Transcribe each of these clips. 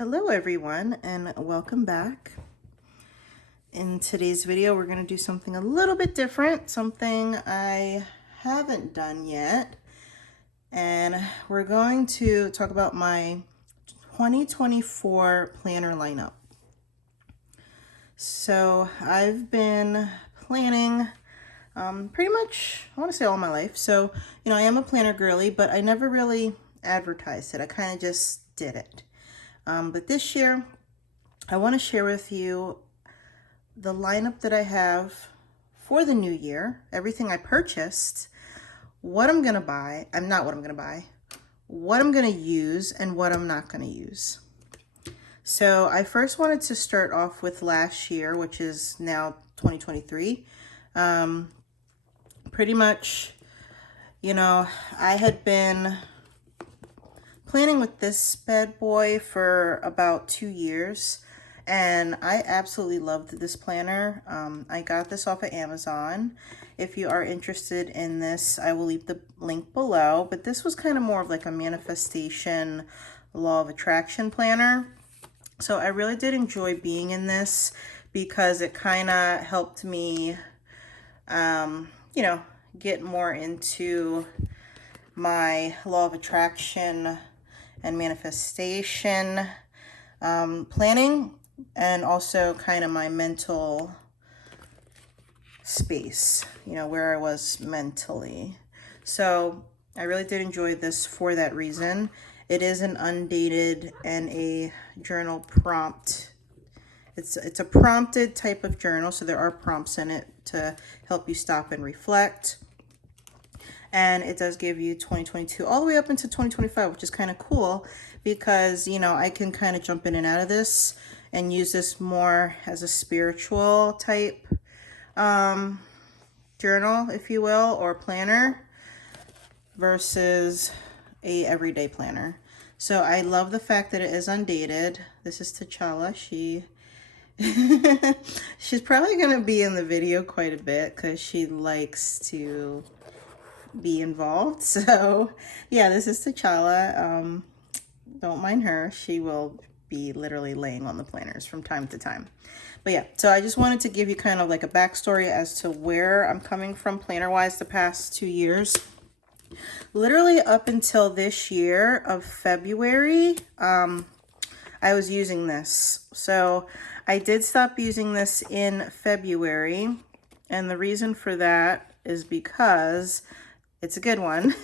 Hello everyone and welcome back. In today's video we're going to do something a little bit different, something I haven't done yet, and we're going to talk about my 2024 planner lineup. So I've been planning pretty much, I want to say all my life. So, I am a planner girly, but I never really advertised it. I kind of just did it. But this year, I want to share with you the lineup that I have for the new year, everything I purchased, what I'm going to buy, what I'm going to use, and what I'm not going to use. So I first wanted to start off with last year, which is now 2023. Pretty much, I had been planning with this bad boy for about 2 years, and I absolutely loved this planner. I got this off of Amazon. If you are interested in this, I will leave the link below, but this was kind of more of like a manifestation, law of attraction planner. So I really did enjoy being in this because it kind of helped me, get more into my law of attraction and manifestation planning, and also kind of my mental space, where I was mentally. So I really did enjoy this for that reason. It is an undated and a journal prompt. It's a prompted type of journal, so there are prompts in it to help you stop and reflect. And it does give you 2022 all the way up into 2025, which is kind of cool because, I can kind of jump in and out of this and use this more as a spiritual type journal, if you will, or planner versus a everyday planner. So I love the fact that it is undated. This is T'Challa. She's probably going to be in the video quite a bit because she likes to be involved. So yeah, this is T'Challa. Don't mind her. She will be literally laying on the planners from time to time. But yeah, so I just wanted to give you kind of like a backstory as to where I'm coming from planner wise the past 2 years. Literally up until this year of February, I was using this. So I did stop using this in February, and the reason for that is because it's a good one.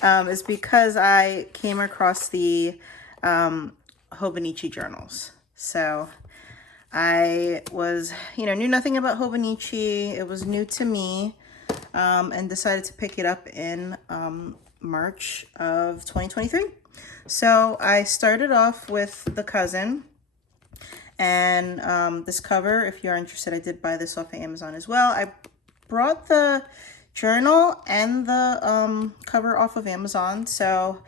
It's because I came across the Hobonichi journals. So I was, knew nothing about Hobonichi. It was new to me, and decided to pick it up in March of 2023. So I started off with the cousin, and this cover, if you're interested, I did buy this off of Amazon as well. I brought the journal and the cover off of Amazon, so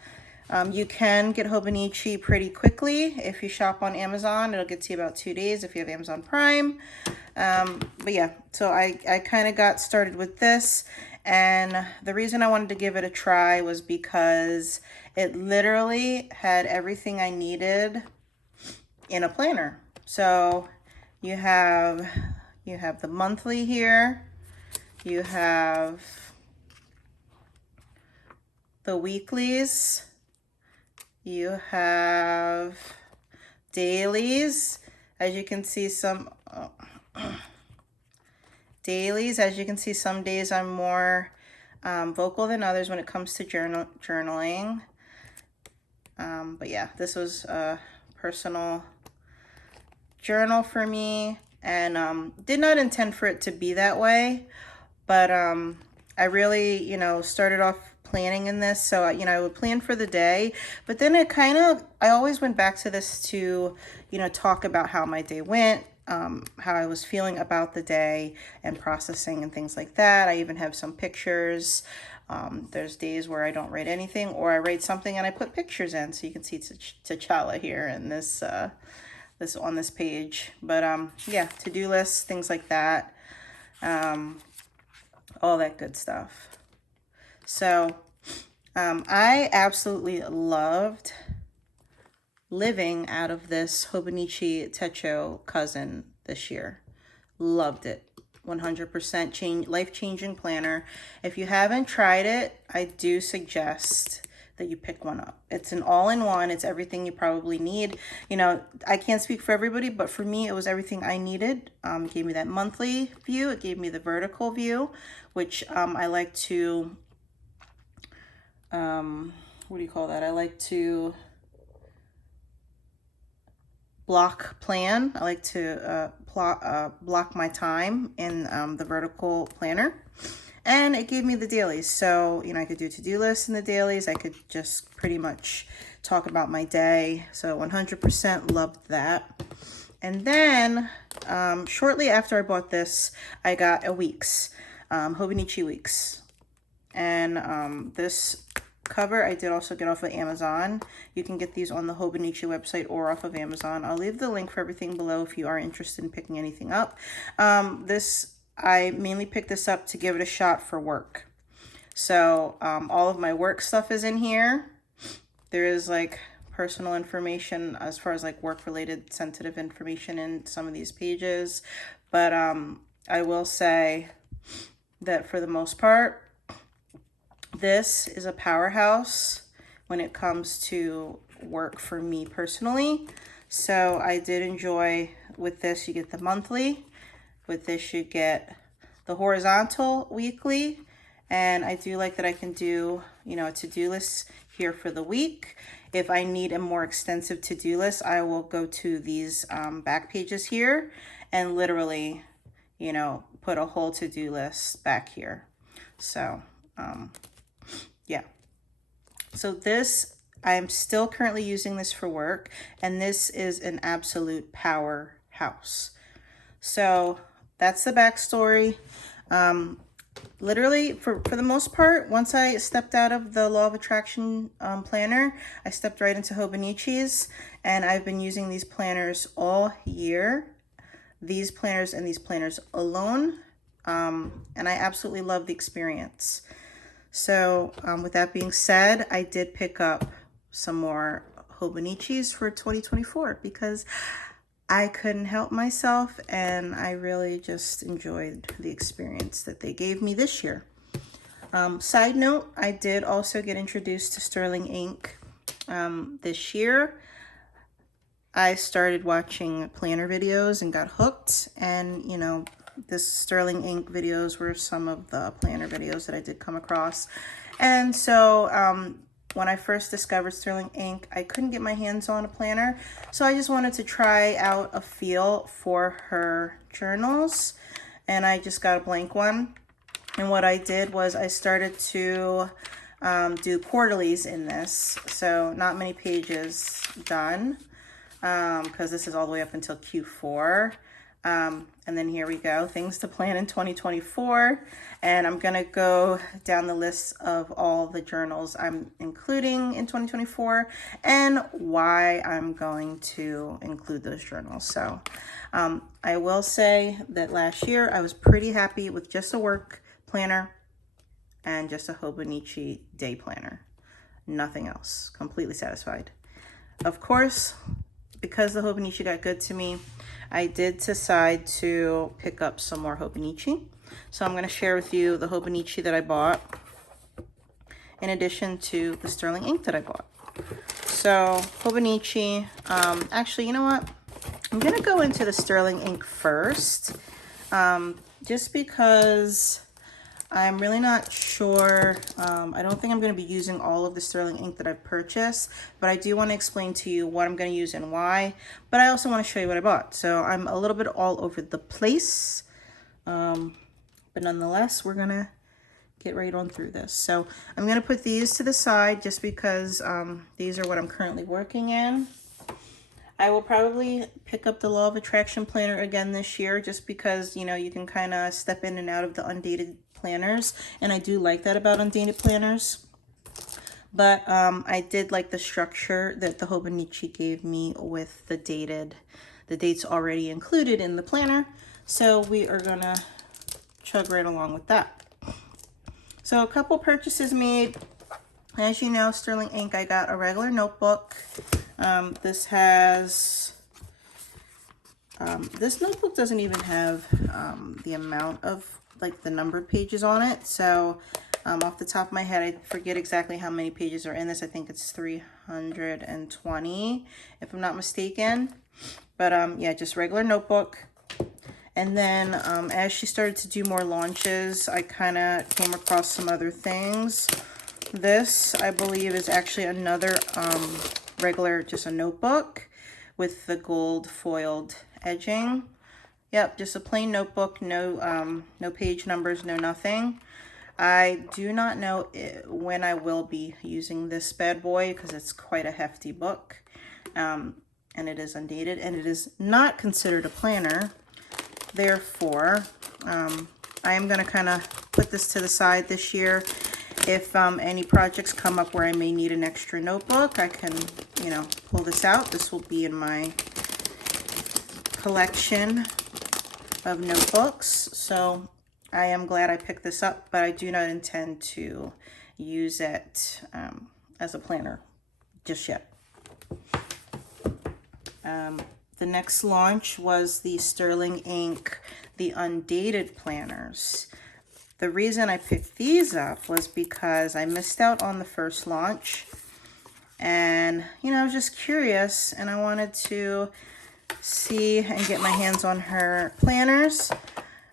you can get Hobonichi pretty quickly. If you shop on Amazon, it'll get to you about 2 days if you have Amazon Prime. But yeah, so I kind of got started with this, and the reason I wanted to give it a try was because it literally had everything I needed in a planner. So you have the monthly here. You have the weeklies, you have dailies, as you can see some dailies. As you can see, some days I'm more vocal than others when it comes to journaling. But yeah, this was a personal journal for me, and did not intend for it to be that way. But I really, started off planning in this. So, I would plan for the day, but then I always went back to this to, talk about how my day went, how I was feeling about the day and processing and things like that. I even have some pictures. There's days where I don't write anything, or I write something and I put pictures in. So you can see T'Challa here in this, on this page. But yeah, to-do lists, things like that. All that good stuff. So I absolutely loved living out of this Hobonichi Techo cousin this year. Loved it. 100% life-changing planner. If you haven't tried it, I do suggest that you pick one up. It's an all-in-one. It's everything you probably need. You know, I can't speak for everybody, but for me, it was everything I needed. It gave me that monthly view. It gave me the vertical view, which I like to, what do you call that? I like to block plan. I like to block my time in the vertical planner. And it gave me the dailies. So, you know, I could do to-do lists in the dailies. I could just pretty much talk about my day. So 100% loved that. And then shortly after I bought this, I got a Weeks, Hobonichi Weeks. And this cover I did also get off of Amazon. You can get these on the Hobonichi website or off of Amazon. I'll leave the link for everything below if you are interested in picking anything up. I mainly picked this up to give it a shot for work. So all of my work stuff is in here. There is like personal information as far as like work related sensitive information in some of these pages. But I will say that for the most part, this is a powerhouse when it comes to work for me personally. So I did enjoy, with this you get the monthly, with this you get the horizontal weekly, and I do like that I can do, you know, a to-do list here for the week. If I need a more extensive to-do list, I will go to these back pages here and literally, you know, put a whole to-do list back here. So yeah, so this, I'm still currently using this for work, and this is an absolute powerhouse. So that's the backstory. Literally, for the most part, once I stepped out of the Law of Attraction planner, I stepped right into Hobonichi's, and I've been using these planners all year. These planners and these planners alone, and I absolutely love the experience. So with that being said, I did pick up some more Hobonichis for 2024 because I couldn't help myself, and I really just enjoyed the experience that they gave me this year. Side note, I did also get introduced to Sterling ink this year. I started watching planner videos and got hooked, and you know, this Sterling ink videos were some of the planner videos that I did come across. And so when I first discovered Sterling ink, I couldn't get my hands on a planner, so I just wanted to try out a feel for her journals, and I just got a blank one. And what I did was I started to do quarterlies in this, so not many pages done, because this is all the way up until Q4. And then here we go, things to plan in 2024. And I'm gonna go down the list of all the journals I'm including in 2024 and why I'm going to include those journals. So I will say that last year I was pretty happy with just a work planner and just a Hobonichi day planner. Nothing else, completely satisfied. Of course, because the Hobonichi got good to me, I did decide to pick up some more Hobonichi. So I'm going to share with you the Hobonichi that I bought in addition to the Sterling ink that I bought. So Hobonichi, actually, you know what? I'm going to go into the Sterling ink first, just because I'm really not sure. I don't think I'm going to be using all of the Sterling ink that I've purchased, but I do want to explain to you what I'm going to use and why. But I also want to show you what I bought. So I'm a little bit all over the place, but nonetheless, we're going to get right on through this. So I'm going to put these to the side just because these are what I'm currently working in. I will probably pick up the Law of Attraction planner again this year just because, you know, you can kind of step in and out of the undated planners, and I do like that about undated planners. But I did like the structure that the Hobonichi gave me with the dates already included in the planner. So we are gonna chug right along with that. So a couple purchases made. As you know, Sterling ink, I got a regular notebook. This has, this notebook doesn't even have the amount of like the numbered pages on it. So off the top of my head, I forget exactly how many pages are in this. I think it's 320 if I'm not mistaken. But yeah, just regular notebook. And then as she started to do more launches, I kind of came across some other things. This, I believe, is actually another regular, just a notebook with the gold foiled edging. Yep, just a plain notebook, no page numbers, no nothing. I do not know when I will be using this bad boy because it's quite a hefty book. And it is undated, and it is not considered a planner. Therefore, I am going to kind of put this to the side this year. If any projects come up where I may need an extra notebook, I can, you know, pull this out. This will be in my collection of notebooks. So I am glad I picked this up, but I do not intend to use it as a planner just yet. The next launch was the Sterling Ink, the undated planners. The reason I picked these up was because I missed out on the first launch, and you know, I was just curious and I wanted to see and get my hands on her planners.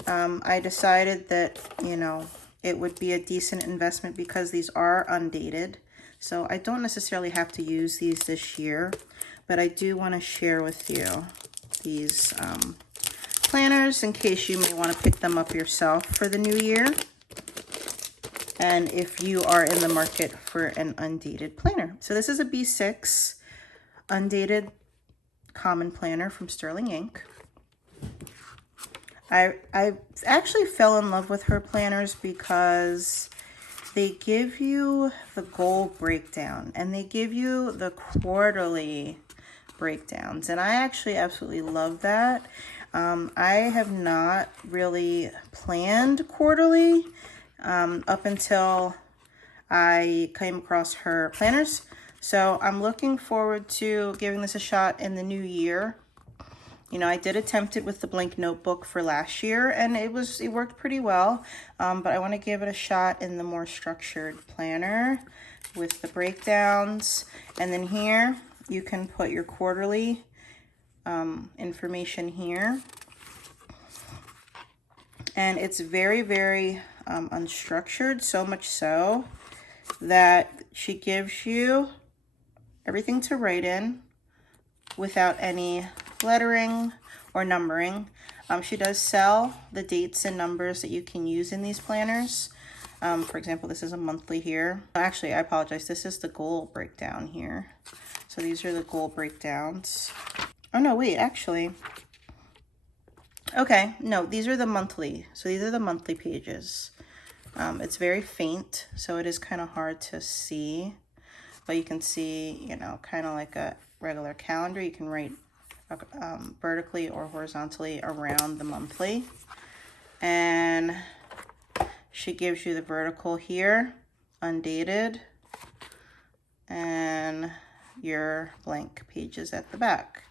I decided that, you know, it would be a decent investment because these are undated. So I don't necessarily have to use these this year, but I do want to share with you these planners in case you may want to pick them up yourself for the new year. And if you are in the market for an undated planner. So this is a B6 undated common planner from Sterling Ink. I actually fell in love with her planners because they give you the goal breakdown and they give you the quarterly breakdowns, and I actually absolutely love that. I have not really planned quarterly up until I came across her planners, so I'm looking forward to giving this a shot in the new year. You know, I did attempt it with the blank notebook for last year, and it worked pretty well. But I want to give it a shot in the more structured planner with the breakdowns. And then here, you can put your quarterly information here. And it's very, very unstructured, so much so that she gives you everything to write in without any lettering or numbering. She does sell the dates and numbers that you can use in these planners. For example, this is a monthly here. Actually, I apologize. This is the goal breakdown here. So these are the goal breakdowns. Oh no, wait, actually. Okay, no, these are the monthly. So these are the monthly pages. It's very faint, so it is kind of hard to see. But you can see, you know, kind of like a regular calendar. You can write vertically or horizontally around the monthly. And she gives you the vertical here, undated, and your blank pages at the back.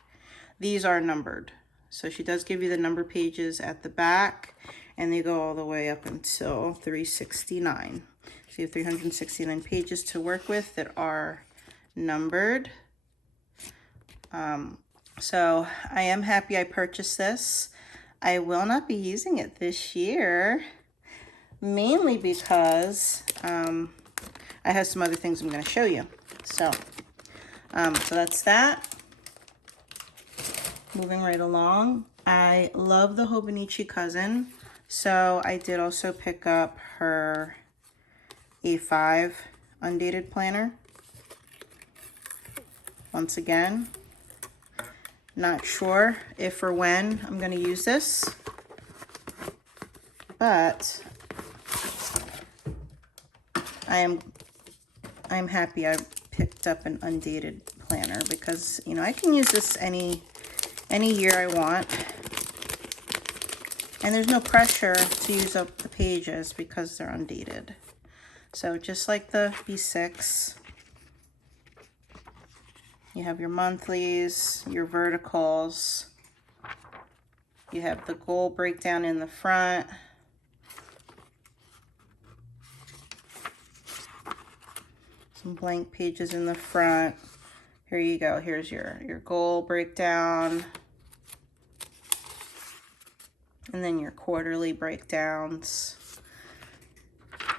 These are numbered. So she does give you the number pages at the back, and they go all the way up until 369. So you have 369 pages to work with that are numbered. So I am happy I purchased this. I will not be using it this year, mainly because I have some other things I'm going to show you. So that's that. Moving right along. I love the Hobonichi cousin, so I did also pick up her A5 undated planner. Once again, not sure if or when I'm going to use this, but I'm happy I picked up an undated planner because, you know, I can use this any year I want, and there's no pressure to use up the pages because they're undated. So just like the B6, You have your monthlies, your verticals. You have the goal breakdown in the front. Some blank pages in the front. Here you go. Here's your goal breakdown. And then your quarterly breakdowns.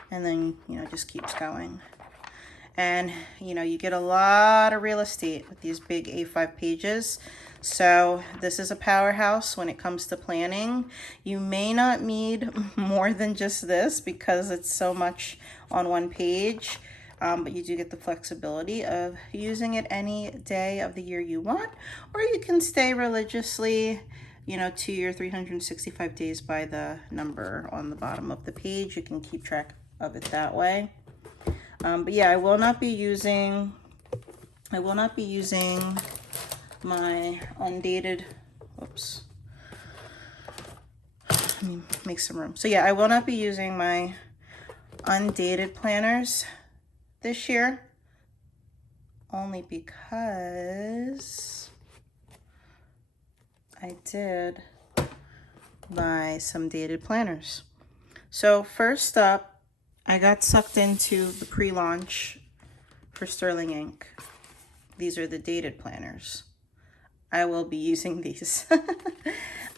And then, you know, just keeps going. And, you know, you get a lot of real estate with these big A5 pages. So this is a powerhouse when it comes to planning. You may not need more than just this because it's so much on one page. But you do get the flexibility of using it any day of the year you want, or you can stay religiously, you know, to your 365 days by the number on the bottom of the page. You can keep track of it that way. But yeah, I will not be using my undated, whoops, let me make some room. So yeah, I will not be using my undated planners this year, only because I did buy some dated planners. So first up, I got sucked into the pre-launch for Sterling Ink. These are the dated planners. I will be using these.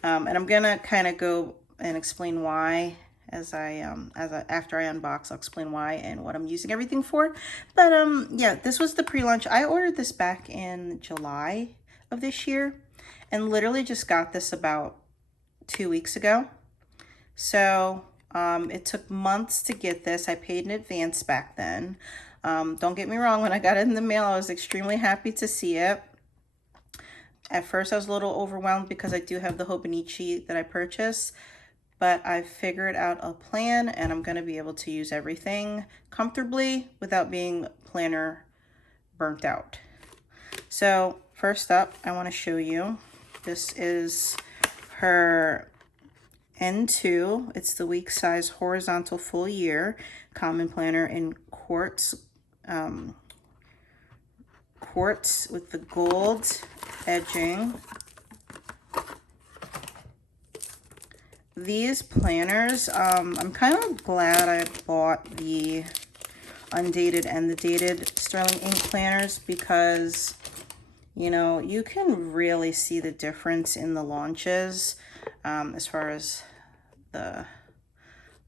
And I'm gonna kind of go and explain why after I unbox. I'll explain why and what I'm using everything for. But yeah, this was the pre-launch. I ordered this back in July of this year and literally just got this about 2 weeks ago. So it took months to get this. I paid in advance back then. Don't get me wrong, when I got it in the mail, I was extremely happy to see it. At first I was a little overwhelmed because I do have the Hobonichi that I purchased, but I figured out a plan and I'm gonna be able to use everything comfortably without being planner burnt out. So first up, I wanna show you, this is her N2. It's the week size horizontal full year common planner in quartz, quartz with the gold edging. These planners, I'm kind of glad I bought the undated and the dated Sterling Ink planners because, you know, you can really see the difference in the launches as far as the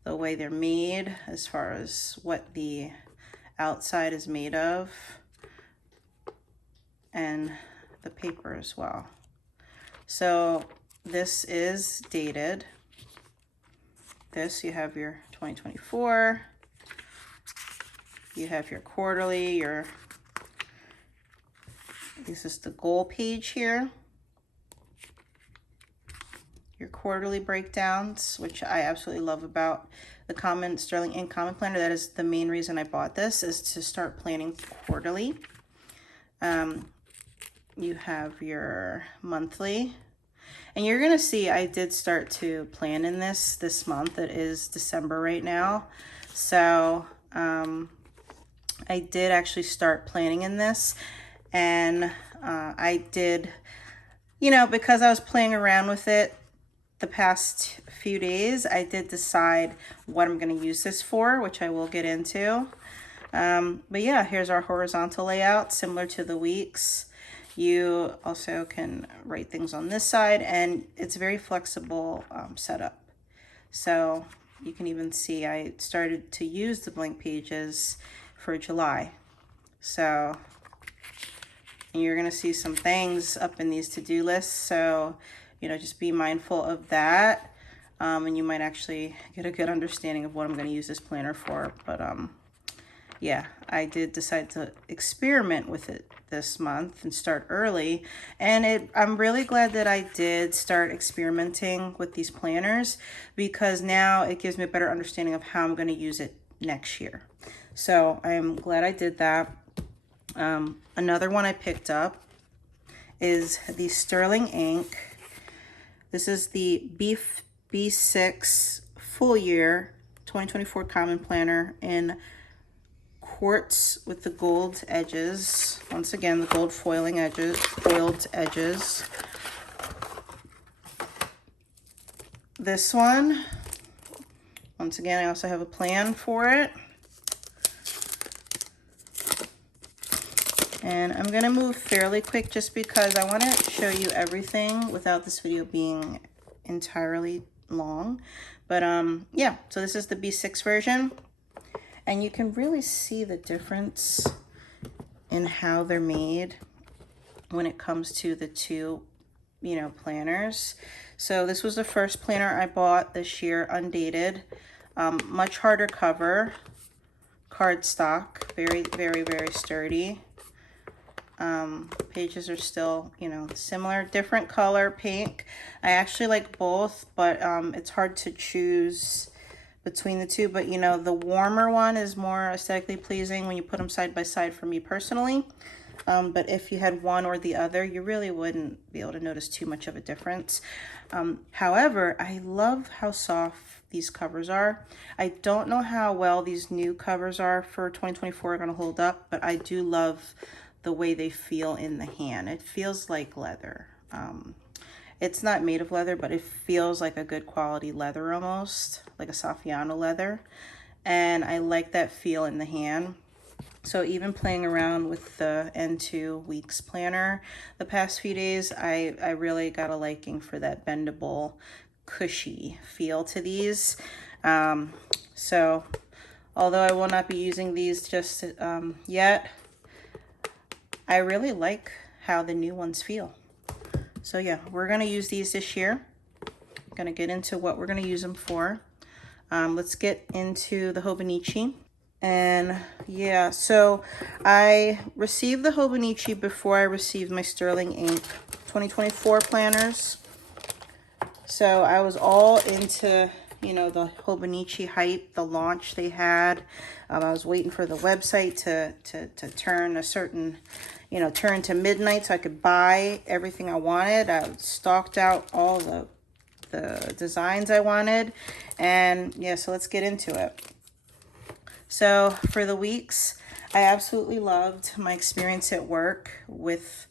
way they're made, as far as what the outside is made of, and the paper as well. So this is dated. This, you have your 2024, you have your quarterly, this is the goal page here, your quarterly breakdowns, which I absolutely love about the Sterling Ink Common Planner. That is the main reason I bought this, is to start planning quarterly. You have your monthly. And you're gonna see I did start to plan in this month. It is December right now. So I did actually start planning in this. And I did, you know, because I was playing around with it the past few days, I did decide what I'm gonna use this for, which I will get into. But yeah, here's our horizontal layout, similar to the weeks. You also can write things on this side, and it's a very flexible setup. So you can even see I started to use the blank pages for July. So you're gonna see some things up in these to-do lists. So, you know, just be mindful of that. And you might actually get a good understanding of what I'm gonna use this planner for. But yeah, I did decide to experiment with it this month and start early. And I'm really glad that I did start experimenting with these planners, because now it gives me a better understanding of how I'm going to use it next year. So I'm glad I did that. Another one I picked up is the Sterling Ink. This is the B6 full year 2024 Common Planner in quartz with the gold edges. Once again, the gold foiled edges. This one, once again, I also have a plan for it. And I'm gonna move fairly quick just because I wanna show you everything without this video being entirely long. But yeah, so this is the B6 version. And you can really see the difference in how they're made when it comes to the two, you know, planners. So this was the first planner I bought this year, undated. Much harder cover, cardstock, very, very, very sturdy. Pages are still, you know, similar, different color, pink. I actually like both, but it's hard to choose between the two. But, you know, the warmer one is more aesthetically pleasing when you put them side by side for me personally. But if you had one or the other, you really wouldn't be able to notice too much of a difference. However, I love how soft these covers are. I don't know how well these new covers are for 2024 are going to hold up, but I do love the way they feel in the hand. It feels like leather. It's not made of leather, but it feels like a good quality leather almost, like a Saffiano leather. And I like that feel in the hand. So even playing around with the N2 Weeks planner the past few days, I really got a liking for that bendable, cushy feel to these. So although I will not be using these just yet, I really like how the new ones feel. So yeah, we're gonna use these this year. I'm gonna get into what we're gonna use them for. Let's get into the Hobonichi. And yeah, so I received the Hobonichi before I received my Sterling Ink 2024 planners. So I was all into, you know, the Hobonichi hype, the launch they had. I was waiting for the website to turn a certain, you know, turn to midnight so I could buy everything I wanted. I stalked out all the designs I wanted. And yeah, so let's get into it. So for the weeks, I absolutely loved my experience at work with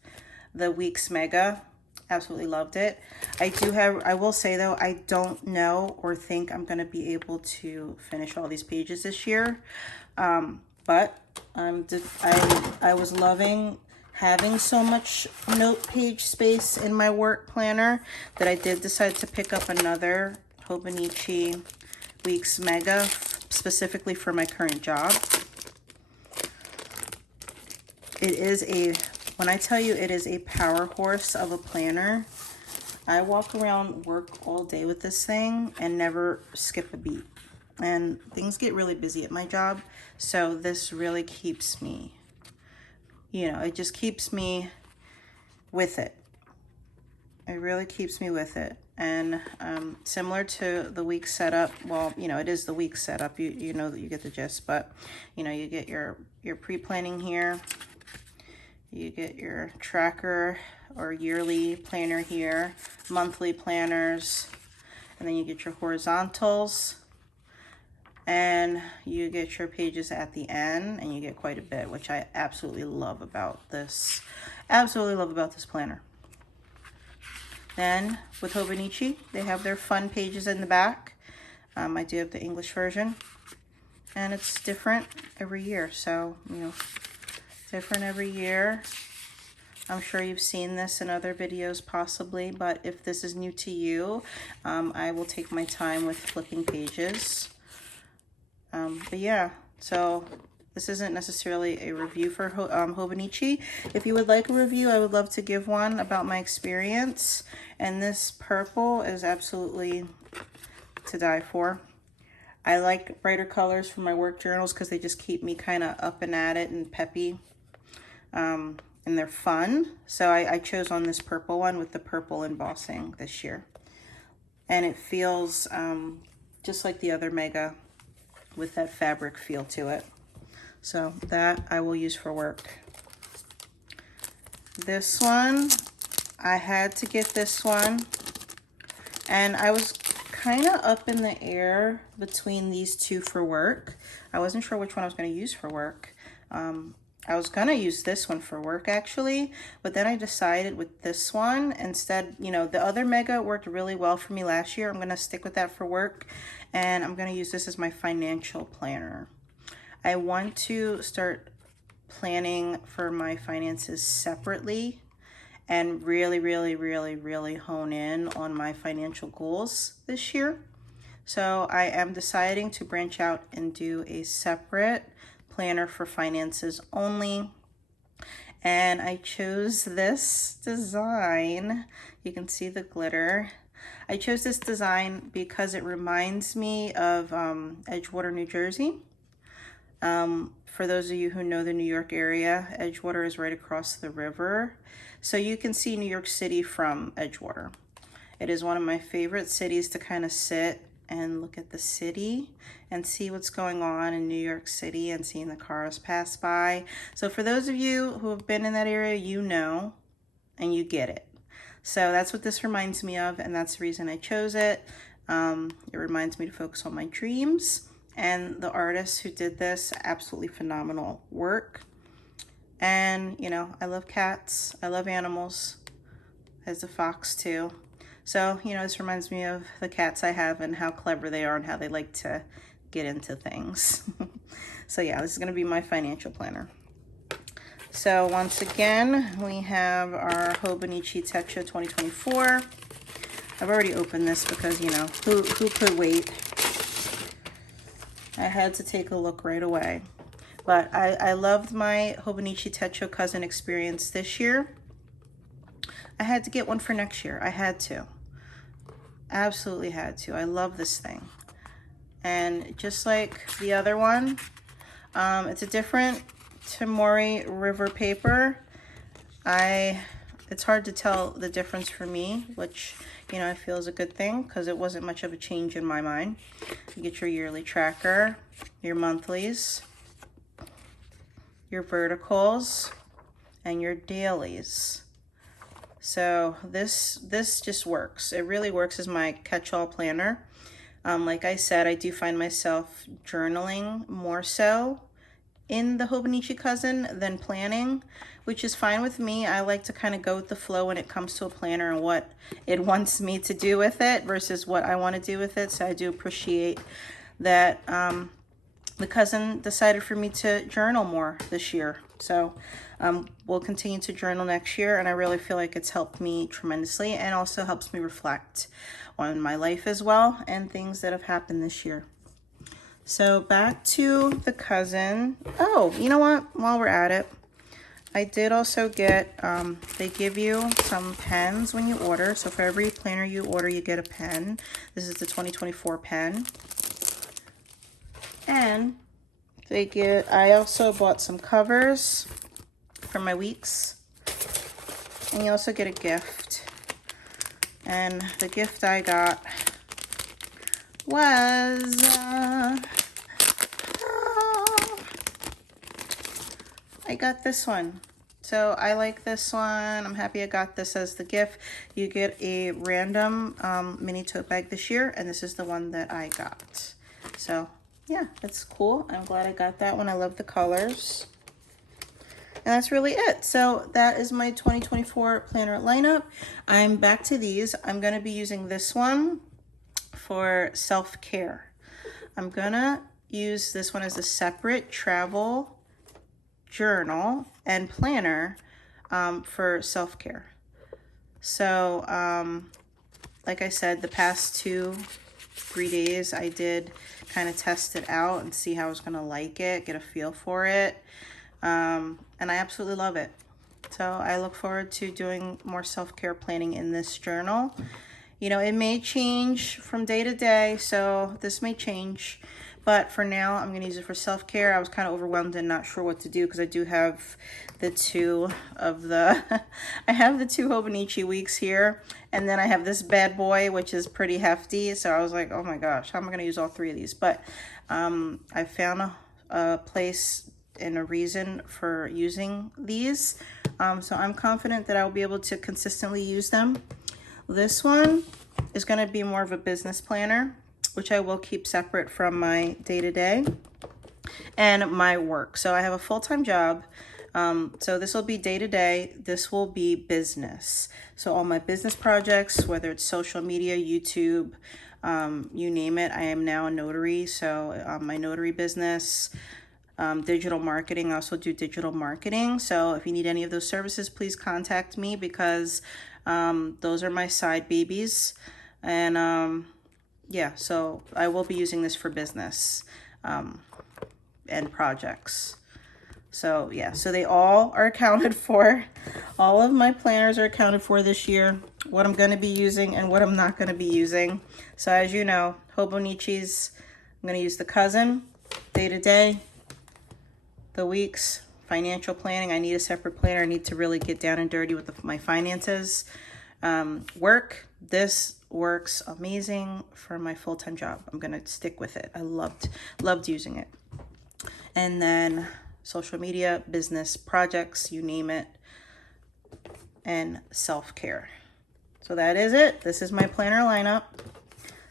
the Weeks Mega. Absolutely loved it. I will say though, I don't know or think I'm going to be able to finish all these pages this year. But I was loving having so much note page space in my work planner that I did decide to pick up another Hobonichi Weeks Mega specifically for my current job. It is when I tell you it is a power horse of a planner, I walk around work all day with this thing and never skip a beat. And things get really busy at my job, so this really keeps me, you know, it just keeps me with it. It really keeps me with it. And similar to the week setup, well, you know, it is the week setup. You know that you get the gist, but you know, you get your pre-planning here. You get your tracker or yearly planner here, monthly planners, and then you get your horizontals, and you get your pages at the end, and you get quite a bit, which I absolutely love about this. Absolutely love about this planner. Then with Hobonichi, they have their fun pages in the back. I do have the English version, and it's different every year. So, you know, different every year. I'm sure you've seen this in other videos possibly, but if this is new to you, I will take my time with flipping pages. But yeah, so this isn't necessarily a review for Hobonichi. If you would like a review, I would love to give one about my experience. And this purple is absolutely to die for. I like brighter colors for my work journals because they just keep me kind of up and at it and peppy. And they're fun. So I chose on this purple one with the purple embossing this year. And it feels just like the other Mega with that fabric feel to it. So that I will use for work. This one, I had to get this one. And I was kind of up in the air between these two for work. I wasn't sure which one I was going to use for work. I was gonna use this one for work actually, but then I decided with this one instead, you know, the other mega worked really well for me last year. I'm gonna stick with that for work, and I'm gonna use this as my financial planner. I want to start planning for my finances separately and really hone in on my financial goals this year. So I am deciding to branch out and do a separate planner for finances only. And I chose this design. You can see the glitter. I chose this design because it reminds me of Edgewater, New Jersey. For those of you who know the New York area, Edgewater is right across the river. So you can see New York City from Edgewater. It is one of my favorite cities to kind of sit and look at the city and see what's going on in New York City and seeing the cars pass by. So for those of you who have been in that area, you know and you get it. So that's what this reminds me of, and that's the reason I chose it. It reminds me to focus on my dreams, and the artist who did this, absolutely phenomenal work. And you know, I love cats, I love animals, as a fox too. So, you know, this reminds me of the cats I have and how clever they are and how they like to get into things. So yeah, this is gonna be my financial planner. So once again, we have our Hobonichi Techo 2024. I've already opened this because, you know, who could wait? I had to take a look right away. But I loved my Hobonichi Techo cousin experience this year. I had to get one for next year. I had to. Absolutely had to. I love this thing. And just like the other one, it's a different Tamori River paper. It's hard to tell the difference for me, which, you know, I feel is a good thing because it wasn't much of a change in my mind. You get your yearly tracker, your monthlies, your verticals, and your dailies. So this just works. It really works as my catch-all planner. Like I said, I do find myself journaling more so in the Hobonichi cousin than planning, which is fine with me. I like to kind of go with the flow when it comes to a planner and what it wants me to do with it versus what I want to do with it. So I do appreciate that the cousin decided for me to journal more this year. So we'll continue to journal next year, and I really feel like it's helped me tremendously and also helps me reflect on my life as well and things that have happened this year. So back to the cousin. Oh, you know what? While we're at it, I did also get, they give you some pens when you order. So for every planner you order, you get a pen. This is the 2024 pen. And I also bought some covers for my weeks. And you also get a gift. And the gift I got was, I got this one. So I like this one. I'm happy I got this as the gift. You get a random mini tote bag this year, and this is the one that I got. So yeah, it's cool. I'm glad I got that one. I love the colors. And that's really it. So that is my 2024 planner lineup. I'm back to these. I'm gonna be using this one for self-care. I'm gonna use this one as a separate travel journal and planner for self-care. So like I said, the past 2-3 days I did kind of test it out and see how I was gonna like it, get a feel for it, and I absolutely love it. So I look forward to doing more self-care planning in this journal. You know, it may change from day to day, so this may change. But for now, I'm going to use it for self-care. I was kind of overwhelmed and not sure what to do because I do have the two of the, I have the 2 Hobonichi Weeks here. And then I have this bad boy, which is pretty hefty. So I was like, oh my gosh, how am I going to use all 3 of these? But I found a place and a reason for using these. So I'm confident that I will be able to consistently use them. This one is going to be more of a business planner, which I will keep separate from my day-to-day. and my work. So I have a full-time job. So this will be day to day. This will be business. So all my business projects, whether it's social media, YouTube, you name it. I am now a notary. So my notary business, digital marketing. I also do digital marketing. So if you need any of those services, please contact me, because those are my side babies. And yeah, so I will be using this for business and projects. So yeah, so they all are accounted for. All of my planners are accounted for this year, what I'm going to be using and what I'm not going to be using. So as you know, Hobonichi's, I'm going to use the cousin, day to day, the weeks, financial planning. I need a separate planner. I need to really get down and dirty with my finances. Work, this works amazing for my full-time job. I'm going to stick with it. I loved using it. And then social media, business projects, you name it, and self-care. So that is it. This is my planner lineup.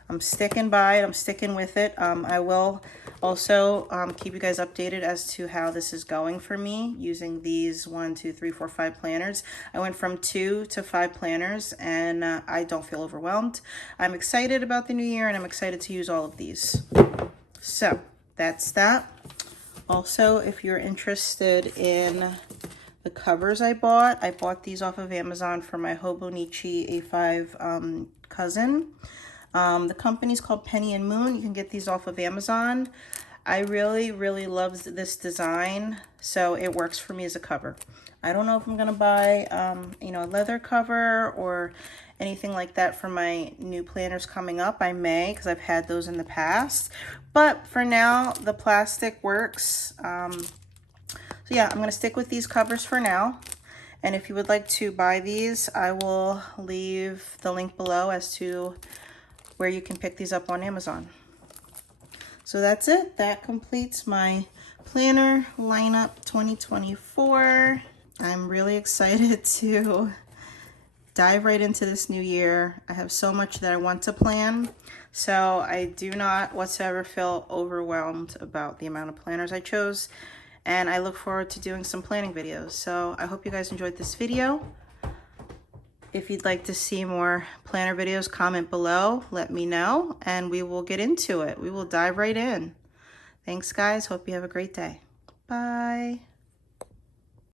I'm sticking by it. I'm sticking with it. I will also keep you guys updated as to how this is going for me using these 1, 2, 3, 4, 5 planners. I went from 2 to 5 planners, and I don't feel overwhelmed. I'm excited about the new year, and I'm excited to use all of these. So that's that. Also, if you're interested in the covers I bought these off of Amazon for my Hobonichi A5 cousin. The company's called Penny and Moon. You can get these off of Amazon. I really love this design, so it works for me as a cover. I don't know if I'm gonna buy you know, a leather cover or anything like that for my new planners coming up. I may, because I've had those in the past, but for now the plastic works. So yeah, I'm gonna stick with these covers for now. And if you would like to buy these, I will leave the link below as to where you can pick these up on Amazon. So that's it. That completes my planner lineup 2024. I'm really excited to dive right into this new year. I have so much that I want to plan, so I do not whatsoever feel overwhelmed about the amount of planners I chose, and I look forward to doing some planning videos. So I hope you guys enjoyed this video. If you'd like to see more planner videos, comment below, let me know, and we will get into it. We will dive right in. Thanks, guys. Hope you have a great day. Bye.